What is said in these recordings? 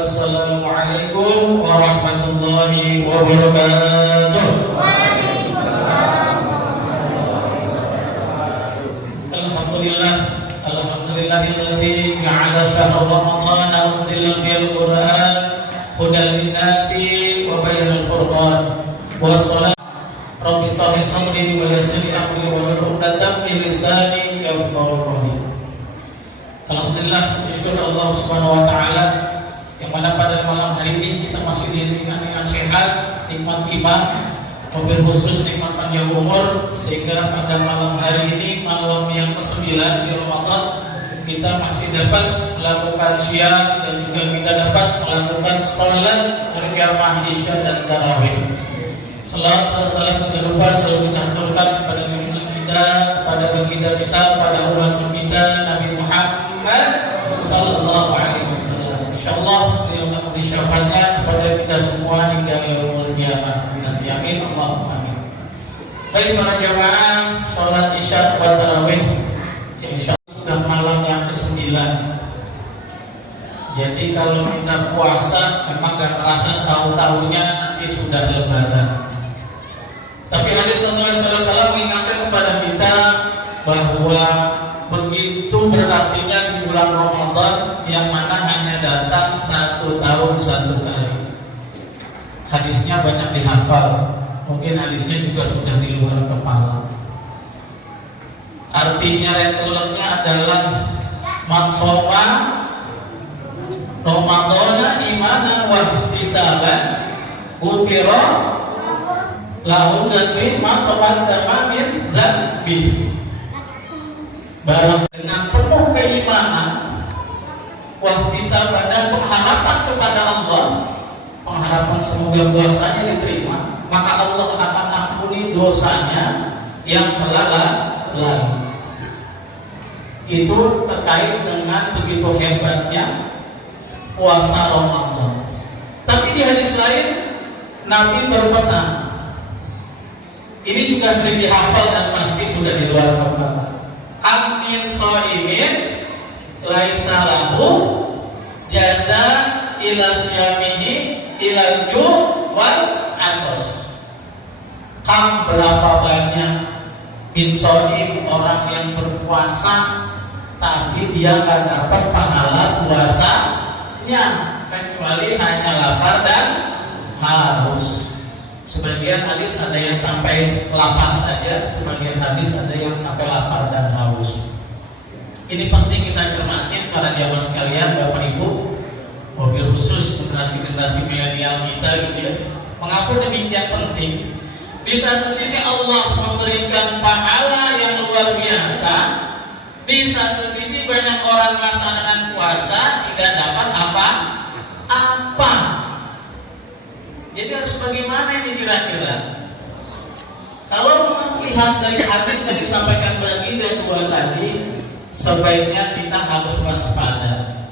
Assalamualaikum warahmatullahi wabarakatuh. Alhamdulillahilladzi ja'ala syahra ramadhana unzila fihil Qur'an hudan lin-nasi wa bayanal furqan. Wassalatu Rabbi shrah sadri wa yassir li amri wa hlul 'uqdatam min lisani yafqahu qawli. Alhamdulillah, puji syukur Allah Subhanahu wa taala yang mana pada malam hari ini kita masih diberikan dengan sehat, nikmat iman, mobil khusus nikmat panjang umur, sehingga pada malam hari ini, malam yang ke-9 di Ramadan, kita masih dapat melakukan syiar dan juga kita dapat melakukan sholat berjamaah isya dan tarawih. Salam dan salam tidak lupa selalu kita aturkan kepada junjungan kita, pada baginda kita, pada umat kita Nabi Muhammad sallallahu alaihi wasallam. Insyaallah beliau akan memberi syafaatnya kepada kita semua hingga yaumul qiyamah. Nanti amin, Allahumma amin. Baik para jamaah salat isya dan tarawih, yang insyaallah sudah malam yang ke-9. Jadi kalau kita puasa memang gak merasa tahu-tahunya nanti sudah lebaran. Tapi hadis Rasulullah SAW mengingatkan kepada kita bahwa begitu berartinya di bulan Ramadan yang mana hanya datang 1 tahun 1 kali. Hadisnya banyak dihafal, mungkin hadisnya juga sudah di luar kepala. Artinya retulnya adalah man shoma Ramadhana imanan wa ihtisaban ghufira lahu dzanbi ma taqaddama min dzanbi. Barang dengan penuh keimanan, wahtisaban dan pengharapan kepada Allah, pengharapan semoga puasanya diterima, maka Allah akan ampuni dosanya yang telah lalu. Itu terkait dengan begitu hebatnya puasa Ramadan. Tapi di hadis lain Nabi berpesan, ini juga sering dihafal dan pasti sudah di luar kepala. Kam min shaimin laisa lahu jaza ila syamihi ila ju' wal atas. Kam berapa banyak min shaim orang yang berpuasa tapi dia gak dapat pahala puasanya kecuali hanya lapar dan haus. Sebagian hadis ada yang sampai lapar saja, sebagian hadis ada yang sampai lapar dan haus. Ini penting kita cermati para jamaah sekalian, Bapak Ibu, mobil khusus generasi-generasi milenial kita gitu ya. Mengapa demikian penting? Di satu sisi Allah memberikan pahala yang luar biasa, di satu sisi banyak orang melaksanakan puasa tidak dapat apa. Jadi harus bagaimana ini kira-kira? Kalau melihat dari hadis yang disampaikan baginda dua tadi, sebaiknya kita harus waspada.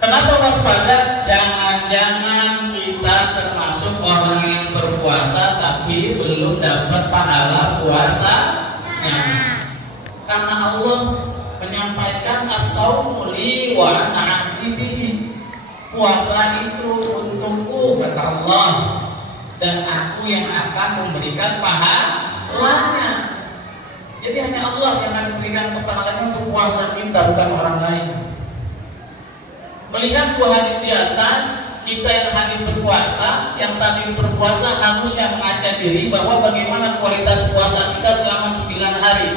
Kenapa waspada? Jangan-jangan kita termasuk orang yang berpuasa tapi belum dapat pahala puasanya. Karena Allah menyampaikan as-saumu li wa ana asibihi. Puasa itu untukku kata Allah, dan aku yang akan memberikan pahalanya. Jadi hanya Allah yang akan memberikan pahalanya untuk puasa kita, bukan orang lain. Melihat dua hadis di atas, kita yang hadir berpuasa, yang sambil berpuasa harusnya mengaca diri bahwa bagaimana kualitas puasa kita selama 9 hari.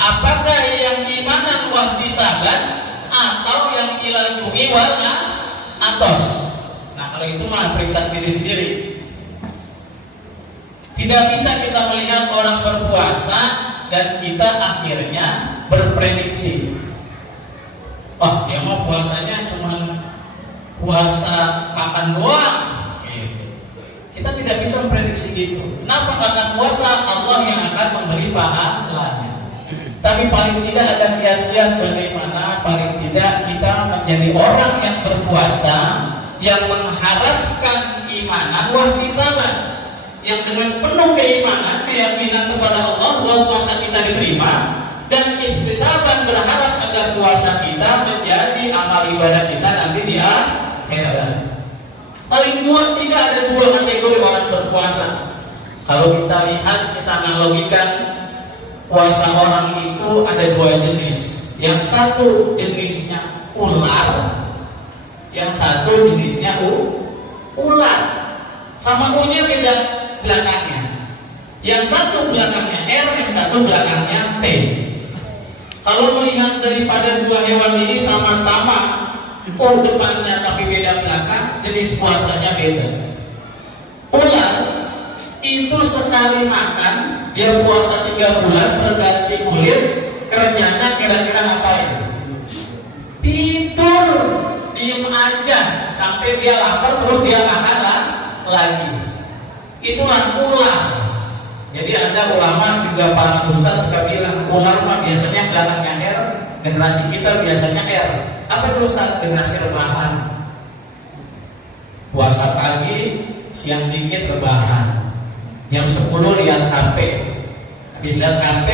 Apakah yang imanan wa ihtisaban atau yang ilal ju'i wal atos? Nah, kalau itu mah periksa sendiri-sendiri. Tidak bisa kita melihat orang berpuasa dan kita akhirnya berprediksi, oh dia mah puasanya cuma puasa makan doang. Kita tidak bisa memprediksi gitu. Kenapa? Karena puasa Allah yang akan memberi pahalanya. Tapi paling tidak ada kiat-kiat bagaimana paling tidak kita menjadi orang yang berpuasa yang mengharapkan imanan wahtisaban, yang dengan penuh keimanan, keyakinan kepada Allah bahwa puasa kita diterima, dan ihtisaban berharap agar puasa kita menjadi amal ibadah kita nanti di akhirat. Paling tidak ada dua kategori orang berpuasa. Kalau kita lihat, kita analogikan, puasa orang itu ada dua jenis. Yang satu jenisnya ular, yang satu jenisnya ular. Sama U-nya beda belakangnya. Yang satu belakangnya R, yang satu belakangnya T. Kalau melihat daripada dua hewan ini sama-sama U depannya tapi beda belakang, jenis puasanya beda. Ular itu sekali makan, dia puasa 3 bulan berganti kulit, kerjanya kira-kira ngapain? Tidur, diem aja sampai dia lapar, terus dia makan lagi. Itulah ular. Jadi ada ulama juga, para ustaz suka bilang ular mah biasanya belakangnya R, generasi kita biasanya R. Apa itu ustaz? Generasi rebahan. Puasa pagi, siang dikit rebahan. Jam 10 lihat HP. Habis lihat HP,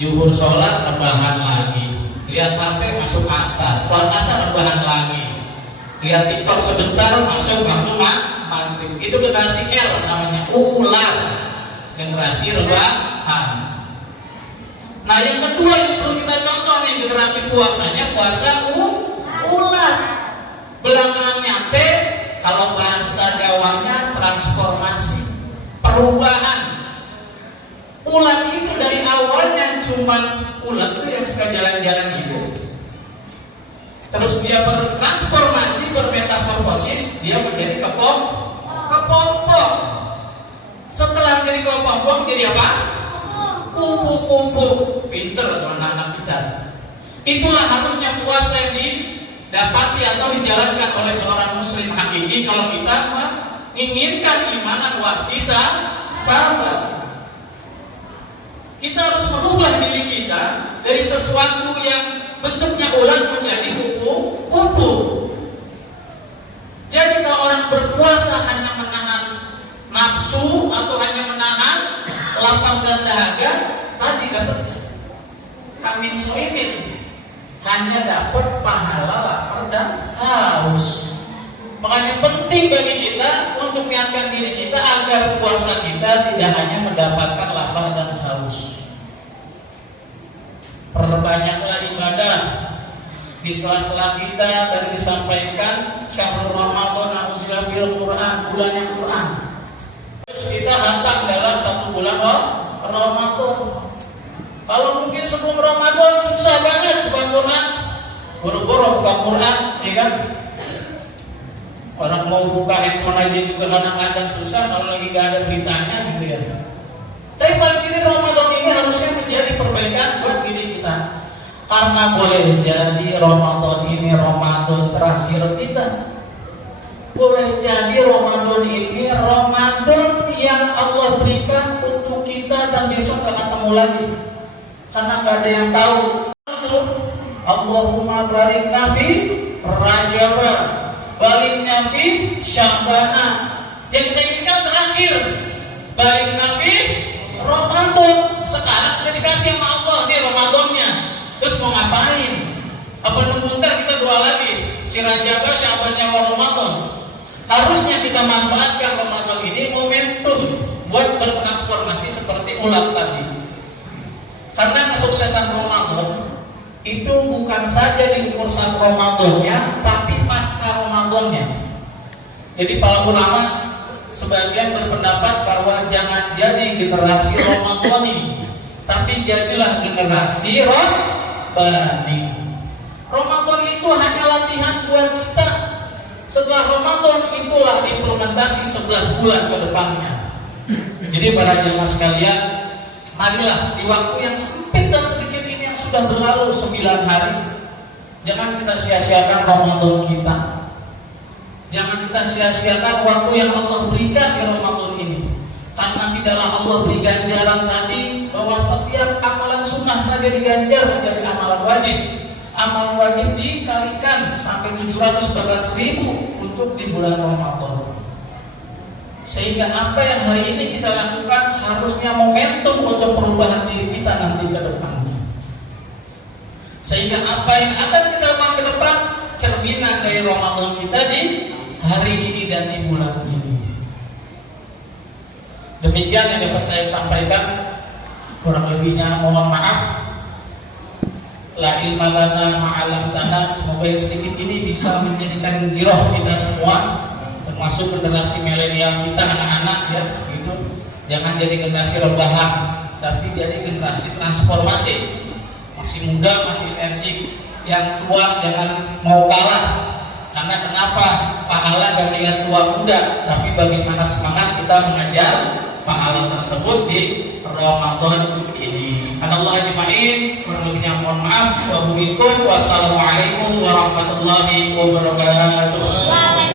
zuhur sholat rebahan lagi. Lihat HP masuk asar, sholat asar rebahan lagi. Lihat TikTok sebentar masuk waktu maghrib. Itu generasi R namanya, ular. Generasi rebahan. Nah yang kedua yang perlu kita contoh nih, generasi puasanya puasa ular. Belakangnya T, kalau bahasa Jawanya transformasi, perubahan. Ular itu dari awalnya cuman ular itu yang suka jalan-jalan gitu. Terus dia bertransformasi, bermetamorfosis, dia menjadi kepompong. Setelah jadi kepompong jadi apa? Kupu-kupu. Pinter anak-anak kita. Itulah harusnya puasa yang didapati atau dijalankan oleh seorang muslim hakiki kalau kita menginginkan imanan wahtisaban. Kita harus merubah diri kita dari sesuatu yang bentuknya ular menjadi kupu-kupu. Jadi kalau orang berpuasa hanya menahan nafsu atau hanya menahan lapar dan dahaga, tadi dapatnya kamin soimin, hanya dapat pahala lapar dan haus. Makanya penting bagi kita untuk mengingatkan diri kita agar puasa kita tidak hanya mendapatkan lapar dan haus. Perbanyaklah ibadah. Di sela-sela kita tadi disampaikan syahrul Ramadan unzila fil Quran, bulannya Quran. Terus kita hantam dalam 1 bulan Ramadan. Kalau mungkin sebelum Ramadan susah banget bukan Quran, buru-buru buka Quran, ya kan? Orang mau buka handphone aja juga kadang-kadang susah kalau lagi gak ada beritanya gitu ya. Tapi paling ini Ramadan ini harusnya menjadi perbaikan buat diri kita. Karena boleh jadi Ramadan ini Ramadan terakhir kita. Boleh jadi Ramadan ini Ramadan yang Allah berikan untuk kita dan besok akan ketemu lagi. Karena gak ada yang tahu. Allahumma barik fi Rajab, baliknya fi Sya'bana. Yang kita inginkan terakhir, baliknya fi Ramadan. Sekarang sudah dikasih sama Allah nih Ramadannya. Terus mau ngapain? Apa nunggu ntar kita doa lagi? Si Rajab, Sya'bannya wa Ramadan. Harusnya kita manfaatkan Ramadan ini momentum buat bertransformasi seperti ulat tadi. Karena kesuksesan Ramadan itu bukan saja diukur saat Ramadannya, tapi pasca Ramadannya. Jadi para ulama sebagian berpendapat bahwa jangan jadi generasi Ramadhani, tapi jadilah generasi Rabbani. Ramadan itu hanya latihan buat kita. Setelah Ramadan itulah implementasi 11 bulan ke depannya. Jadi para jemaah sekalian, marilah di waktu yang sempit dan sedikit ini yang sudah berlalu 9 hari, jangan kita sia-siakan Ramadan kita. Jangan kita sia-siakan waktu yang Allah berikan di Ramadan ini. Karena tidaklah Allah beri ganjaran tadi bahwa setiap amalan sunnah saja diganjar menjadi amalan wajib. amal wajib dikalikan sampai 714.000 untuk di bulan Ramadan. Sehingga apa yang hari ini kita lakukan harusnya momentum untuk perubahan diri kita nanti ke depannya. Sehingga apa yang akan kita lakukan ke depan cerminan dari Ramadan kita di hari ini dan di bulan ini. Demikian yang dapat saya sampaikan. Kurang lebihnya mohon maaf. La ilma lana ma'alam tanah. Semoga sedikit ini bisa menjadikan giroh kita semua, termasuk generasi milenial kita, anak-anak ya, gitu. Jangan jadi generasi rebahan, tapi jadi generasi transformasi. Masih muda, masih energik. Yang tua jangan mau kalah. Karena kenapa? Pahala gak lihat tua muda, tapi bagaimana semangat kita mengajar pahala tersebut di Ramadan ini. Anallahu ajma'in. Kurang lebihnya mohon maaf. Wassalamualaikum warahmatullahi wabarakatuh.